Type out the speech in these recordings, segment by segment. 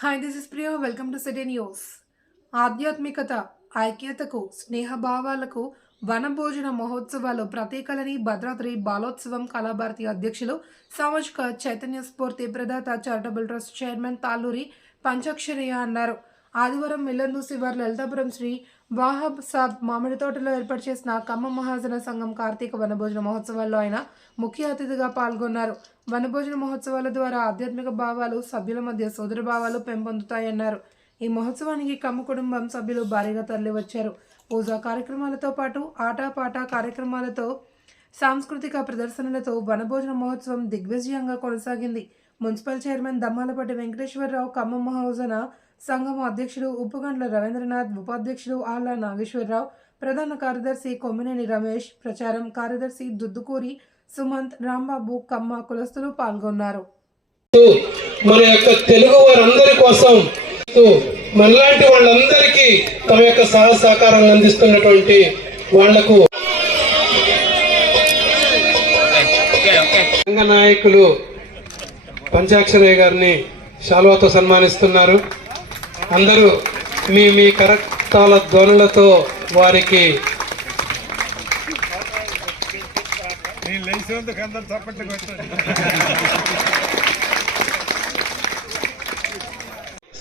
Hi this is Priya welcome to city news ఆధ్యాత్మికత ఐక్యతకు స్నేహభావాలకు వనభోజన మహోత్సవాలు ప్రత్యేకలని భద్రాద్రి బాలోత్సవం కళాభారతి అధ్యక్షులు సామాజిక చైతన్య స్ఫూర్తి ప్రదాత charitable trust chairman Taluri Panchaksharayya అన్నారు. ఆదివారం మిల్లర్లు శివార్ లలితాపురం శ్రీ వాహబ్ సాబ్ మామిడి తోటలో ఏర్పాటు చేసిన కమ్మ మహాజన సంఘం కార్తీక వనభోజన మహోత్సవాల్లో ఆయన ముఖ్య అతిథిగా పాల్గొన్నారు. వనభోజన మహోత్సవాల ద్వారా ఆధ్యాత్మిక భావాలు సభ్యుల మధ్య సోదర భావాలు పెంపొందుతాయన్నారు. ఈ మహోత్సవానికి కమ్మ కుటుంబం సభ్యులు భారీగా తరలివచ్చారు. పూజా కార్యక్రమాలతో పాటు ఆటపాట కార్యక్రమాలతో సాంస్కృతిక ప్రదర్శనలతో వనభోజన మహోత్సవం దిగ్విజయంగా కొనసాగింది. మున్సిపల్ చైర్మన్ దమ్మాలపట్టి వెంకటేశ్వరరావు ఖమ్మం మహోజన సంఘం అధ్యక్షుడు ఉప్పుగండ్ల రవీంద్రనాథ్ ఉపాధ్యక్షుడు ఆళ్ళ నాగేశ్వరరావు ప్రధాన కార్యదర్శి కొమ్మినేని రమేష్ ప్రచారం కార్యదర్శి దుద్దుకూరి సుమంత్ రాంబాబు కమ్మ కులస్తులు పాల్గొన్నారు. మన యొక్క తెలుగు వారందరి కోసం మనలాంటి వాళ్ళందరికీ తమ యొక్క సహ సహకారం అందిస్తున్నటువంటి వాళ్ళకు సంఘ నాయకులు పంచాక్షరయ్య గారిని శాల్వాతో సన్మానిస్తున్నారు. అందరూ మీ మీ కరతాల ధ్వనులతో వారికి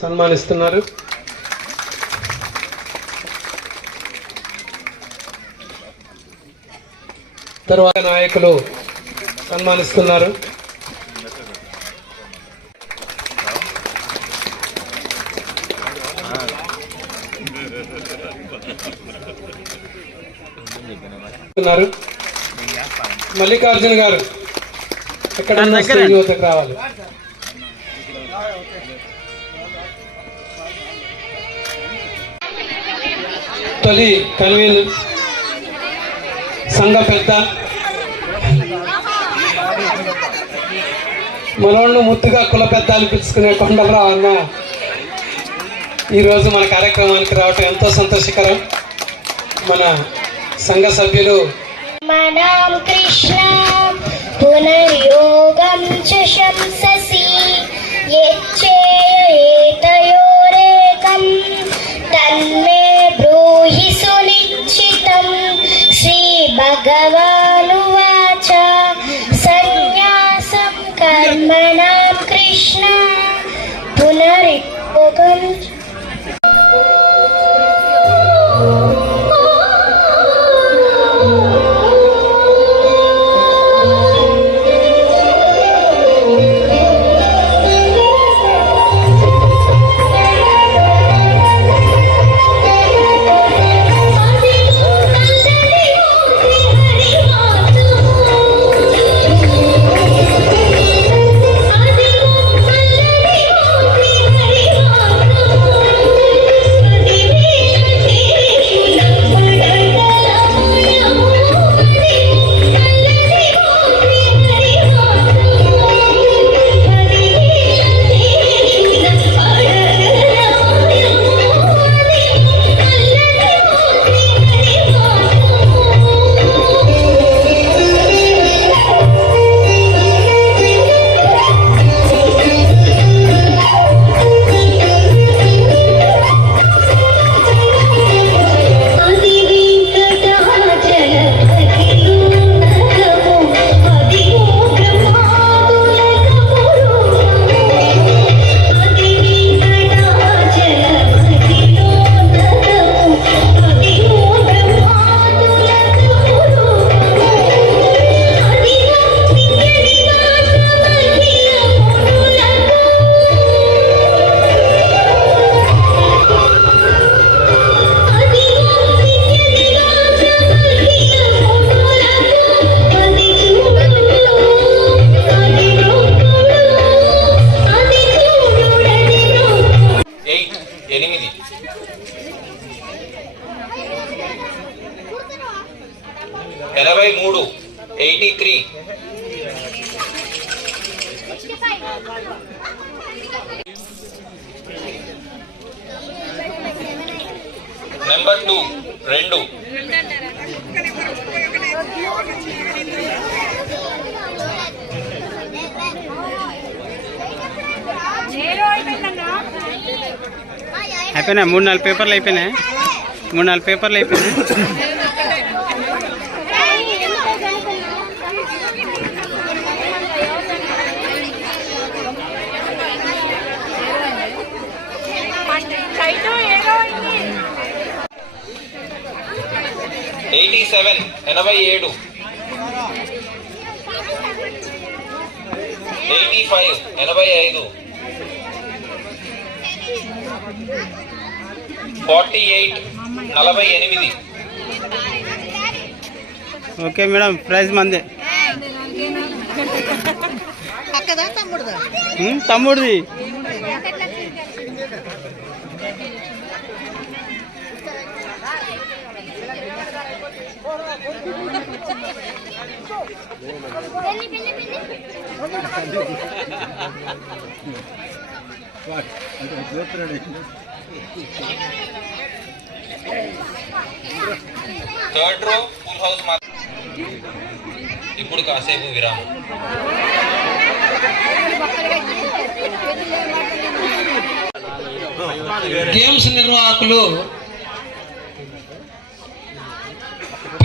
సన్మానిస్తున్నారు. తర్వాత నాయకులు సన్మానిస్తున్నారు. మల్లికార్జున గారు ఎక్కడ రావాలి. తొలి కన్వీనర్ సంఘ పెద్ద మనోళ్ళు ముద్దుగా కుల పెద్ద అనిపించుకునే కొండలరావు అన్న ఈరోజు మన కార్యక్రమానికి రావటం ఎంతో సంతోషకరం. మన సంఘ సభ్యులు కృష్ణ పునర్యోగం చంససి ఎనభై మూడు ఎయిటీ త్రీ. నెంబర్ టూ రెండు. అయిపోయినా మూడు నాలుగు పేపర్లు అయిపోయినాయి? మూడు నాలుగు పేపర్లు అయిపోయినాయి? సెవెన్ ఎనభై ఏడు. ఎయిటీ ఫైవ్ ఎనభై ఐదు. ఫార్టీ ఎయిట్ నలభై ఎనిమిది. ఓకే మేడం ప్రైజ్ మందే. తమ్ముడిది. థర్డ్ రో ఫుల్ హౌస్ మా ఇప్పుడు కాసేపు విరామం. గేమ్స్ నిర్వాహకులు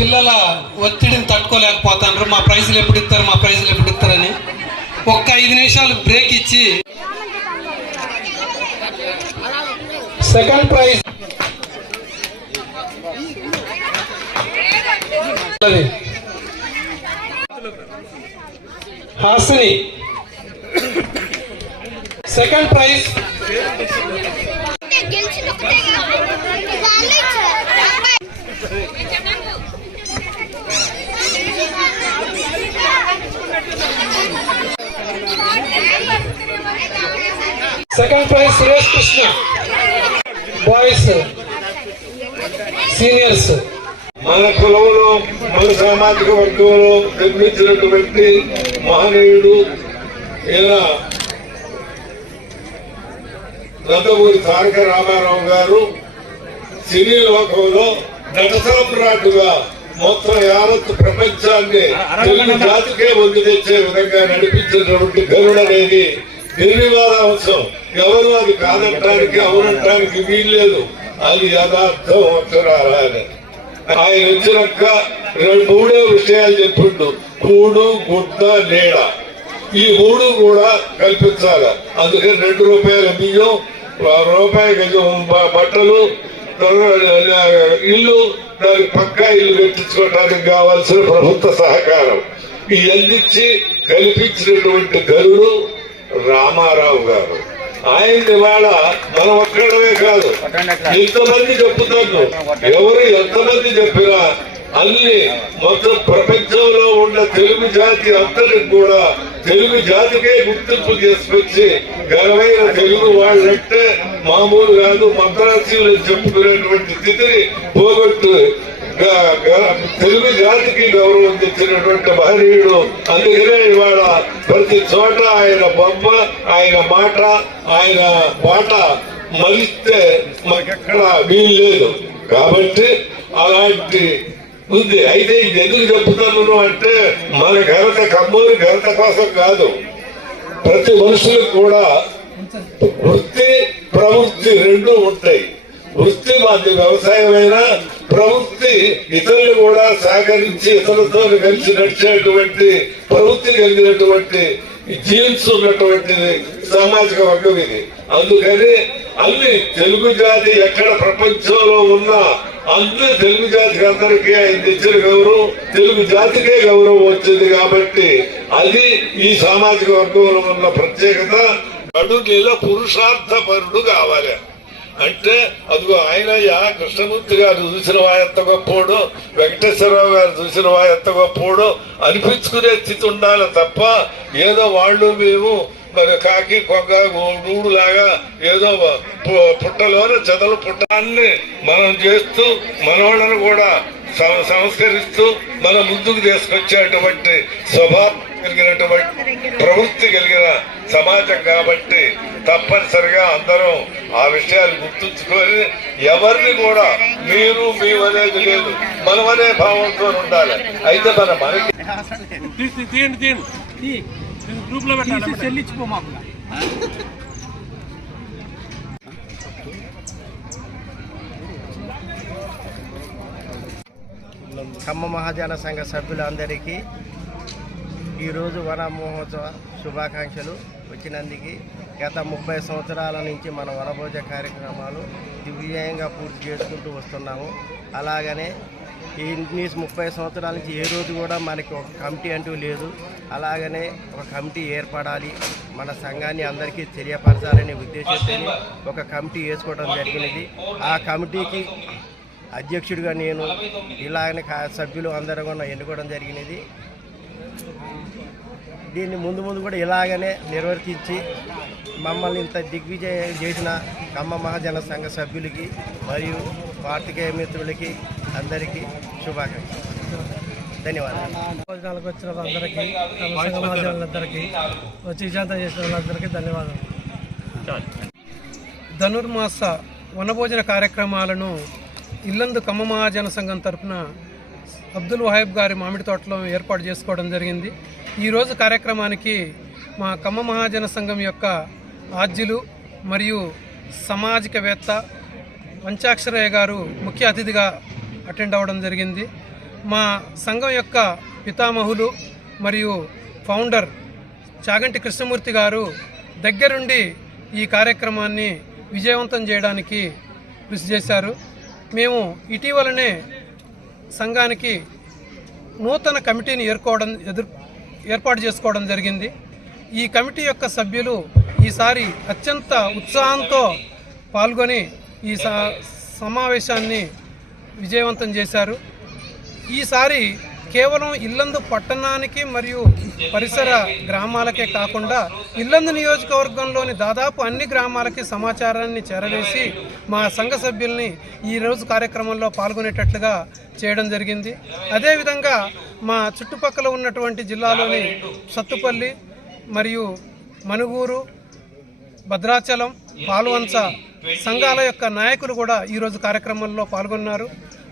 పిల్లల ఒత్తిడిని తట్టుకోలేకపోతున్నారు మా ప్రైజులు ఎప్పుడు ఇస్తారు మా ప్రైజులు ఎప్పుడు ఇస్తారని. ఒక్క ఐదు నిమిషాలు బ్రేక్ ఇచ్చి. Second prize. Hasini second prize. Second prize Suresh Krishna boys seniors మన కులంలో మన సామాజిక వర్గంలో జన్మించినటువంటి మహనీయుడు ఈయన నందమూరి తారక రామారావు గారు సినీ లోకంలో నట మొత్తం యావత్ ప్రపంచాన్ని తెలుగు జాతికే ముందు తెచ్చే విధంగా నడిపించినటువంటి గరుడు అనేది నిర్వివాద అంశం ఎవరు అది కాదనటానికి అవునటానికి వీల్లేదు. అది యథార్థం అక్షరాలని ఆయన వచ్చినాక రెండు మూడే విషయాలు చెప్పిండు. కూడు గుడ్డ నీడ. ఈ మూడు కూడా కల్పించాలి. అందుకని రెండు రూపాయల బియ్యం రూపాయి గజం బట్టలు ఇల్లు దానికి పక్కా ఇల్లు కట్టించుకోవడానికి కావాల్సిన ప్రభుత్వ సహకారం. ఈ కల్పించినటువంటి గరుడు రామారావు గారు. ఆయన ఇవాళ మనం ఒక్కడమే కాదు. ఎంతమంది చెప్తున్నారు ఎవరు ఎంతమంది చెప్పినా అన్ని మొత్తం ప్రపంచంలో ఉన్న తెలుగు జాతి అందరికి కూడా తెలుగు జాతికే గుర్తింపు తీసుకొచ్చి ఘనమైన తెలుగు వాళ్ళంటే మామూలు కాదు. మద్రాసీలు చెప్పుకునేటువంటి స్థితిని పోగొట్టు తెలుగు జాతికి గౌరవం తెచ్చినటువంటి మహనీయుడు. అందుకనే ఇవాళ ప్రతి చోట ఆయన బొమ్మ ఆయన మాట ఆయన పాట మలిస్తే మాకెక్కడ వీలు లేదు. కాబట్టి అలాంటి ఉంది. అయితే ఇది ఎందుకు చెప్తున్నాను అంటే మన ఘనత కమ్మూరి ఘనత కోసం కాదు. ప్రతి మనుషులకు కూడా వృత్తి ప్రవృత్తి రెండు ఉంటాయి. వృత్తి మాది వ్యవసాయమైనా ప్రవృత్తి ఇతరులు కూడా సహకరించి ఇతరులతో కలిసి నడిచేటువంటి ప్రవృత్తి కలిగినటువంటి జీన్స్ ఉన్నటువంటి సామాజిక వర్గం ఇది. అందుకని అన్ని తెలుగు జాతి ఎక్కడ ప్రపంచంలో ఉన్నా అన్ని తెలుగు జాతికి అందరికీ ఆయన తెచ్చిన గౌరవం తెలుగు జాతికే గౌరవం వచ్చింది కాబట్టి అది ఈ సామాజిక వర్గంలో ఉన్న ప్రత్యేకత. అడుగుల పురుషార్థపరుడు కావాలి. అంటే అదిగో ఆయనయ్య కృష్ణమూర్తి గారు చూసిన వాయత్త గొప్పోడు వెంకటేశ్వరరావు గారు చూసిన వాయత్త గొప్పోడు అనిపించుకునే స్థితి ఉండాలి తప్ప ఏదో వాళ్ళు మేము మరి కాకి కొంగ నూడు లాగా ఏదో పుట్టలోనే చెదలు పుట్టాన్ని మనం చేస్తూ మనవాళ్ళను కూడా సం- సంస్కరిస్తూ మన ముందుకు తీసుకొచ్చేటువంటి స్వభావం కలిగినటువంటి ప్రవృత్తి కలిగిన సమాజం కాబట్టి తప్పనిసరిగా అందరం ఆ విషయాలు గుర్తుంచుకొని ఎవరిని కూడా మీరు మీవనేది లేదు. మనమనే భావంతో ఉండాలి. అయితే మన మనకి ఖమ్మ మహాజన సంఘ సభ్యులందరికీ ఈరోజు వన మహోత్సవ శుభాకాంక్షలు వచ్చినందుకు గత ముప్పై సంవత్సరాల నుంచి మన వనభోజ కార్యక్రమాలు దివ్యంగా పూర్తి చేసుకుంటూ వస్తున్నాము. అలాగనే ఈ ఇన్ని ముప్పై సంవత్సరాల నుంచి ఏ రోజు కూడా మనకి ఒక కమిటీ అంటూ లేదు. అలాగనే ఒక కమిటీ ఏర్పడాలి. మన సంఘాన్ని అందరికీ తెలియపరచాలనే ఉద్దేశంతో ఒక కమిటీ వేసుకోవడం జరిగినది. ఆ కమిటీకి అధ్యక్షుడిగా నేను ఇలాగనే కా- సభ్యులు అందరూ కూడా ఎన్నుకోవడం జరిగినది. దీన్ని ముందు ముందు కూడా ఇలాగనే నిర్వర్తించి మమ్మల్ని ఇంత దిగ్విజయం చేసిన ఖమ్మ మహాజన సంఘ సభ్యులకి మరియు పార్టీకేయ మిత్రులకి అందరికీ శుభాకాంక్షలు. ధన్యవాదాలు. భోజనాలకు వచ్చిన వాళ్ళందరికీ తమ సంఘ మహాజనులందరికీ వచ్చి విజాంతం చేసిన వాళ్ళందరికీ ధన్యవాదాలు. ధనుర్మాస వనభోజన కార్యక్రమాలను ఇల్లందు కమ్మ మహాజన సంఘం తరపున అబ్దుల్ వహాబ్ గారి మామిడి తోటలో ఏర్పాటు చేసుకోవడం జరిగింది. ఈరోజు కార్యక్రమానికి మా కమ్మ మహాజన సంఘం యొక్క ఆద్యులు మరియు సామాజికవేత్త పంచాక్షరయ్య గారు ముఖ్య అతిథిగా అటెండ్ అవ్వడం జరిగింది. మా సంఘం యొక్క పితామహులు మరియు ఫౌండర్ చాగంటి కృష్ణమూర్తి గారు దగ్గరుండి ఈ కార్యక్రమాన్ని విజయవంతం చేయడానికి కృషి చేశారు. మేము ఇటీవలనే సంఘానికి నూతన కమిటీని ఏర్కోవడం ఎదురు ఏర్పాటు చేసుకోవడం జరిగింది. ఈ కమిటీ యొక్క సభ్యులు ఈసారి అత్యంత ఉత్సాహంతో పాల్గొని ఈ సమావేశాన్ని విజయవంతం చేశారు. ఈసారి కేవలం ఇల్లందు పట్టణానికి మరియు పరిసర గ్రామాలకే కాకుండా ఇల్లందు నియోజకవర్గంలోని దాదాపు అన్ని గ్రామాలకి సమాచారాన్ని చేరవేసి మా సంఘ సభ్యుల్ని ఈ రోజు కార్యక్రమంలో పాల్గొనేటట్లుగా చేయడం జరిగింది. అదేవిధంగా మా చుట్టుపక్కల ఉన్నటువంటి జిల్లాలోని సత్తుపల్లి మరియు మనుగూరు భద్రాచలం పాల్వంచ సంఘాల యొక్క నాయకులు కూడా ఈరోజు కార్యక్రమంలో పాల్గొన్నారు.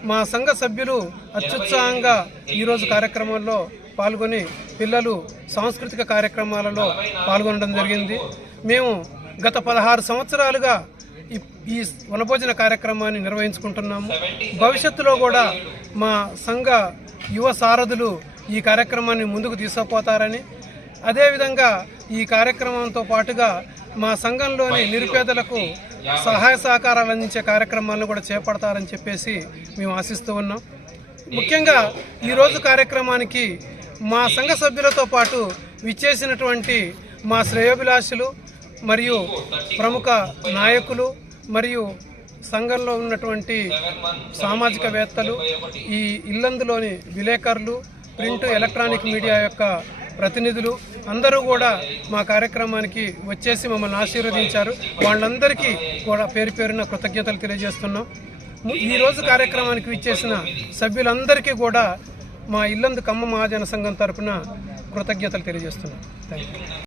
మా సంఘ సభ్యులు అత్యుత్సాహంగా ఈరోజు కార్యక్రమంలో పాల్గొని పిల్లలు సాంస్కృతిక కార్యక్రమాలలో పాల్గొనడం జరిగింది. మేము గత పదహారు సంవత్సరాలుగా ఈ- వనభోజన కార్యక్రమాన్ని నిర్వహించుకుంటున్నాము. భవిష్యత్తులో కూడా మా సంఘ యువ సారథులు ఈ కార్యక్రమాన్ని ముందుకు తీసుకుపోతారని అదేవిధంగా ఈ కార్యక్రమంతో పాటుగా మా సంఘంలోని నిరుపేదలకు సహాయ సహకారాలు అందించే కార్యక్రమాలను కూడా చేపడతారని చెప్పేసి మేము ఆశిస్తూ ఉన్నాం. ముఖ్యంగా ఈరోజు కార్యక్రమానికి మా సంఘ సభ్యులతో పాటు విచ్చేసినటువంటి మా శ్రేయోభిలాషులు మరియు ప్రముఖ నాయకులు మరియు సంఘంలో ఉన్నటువంటి సామాజికవేత్తలు ఈ ఇల్లందులోని విలేకరులు ప్రింట్ ఎలక్ట్రానిక్ మీడియా యొక్క ప్రతినిధులు అందరూ కూడా మా కార్యక్రమానికి వచ్చేసి మమ్మల్ని ఆశీర్వదించారు. వాళ్ళందరికీ కూడా పేరు పేరున కృతజ్ఞతలు తెలియజేస్తున్నాం. ఈరోజు కార్యక్రమానికి విచ్చేసిన సభ్యులందరికీ కూడా మా ఇల్లందు కమ్మ మహాజన సంఘం తరపున కృతజ్ఞతలు తెలియజేస్తున్నాం. Thank you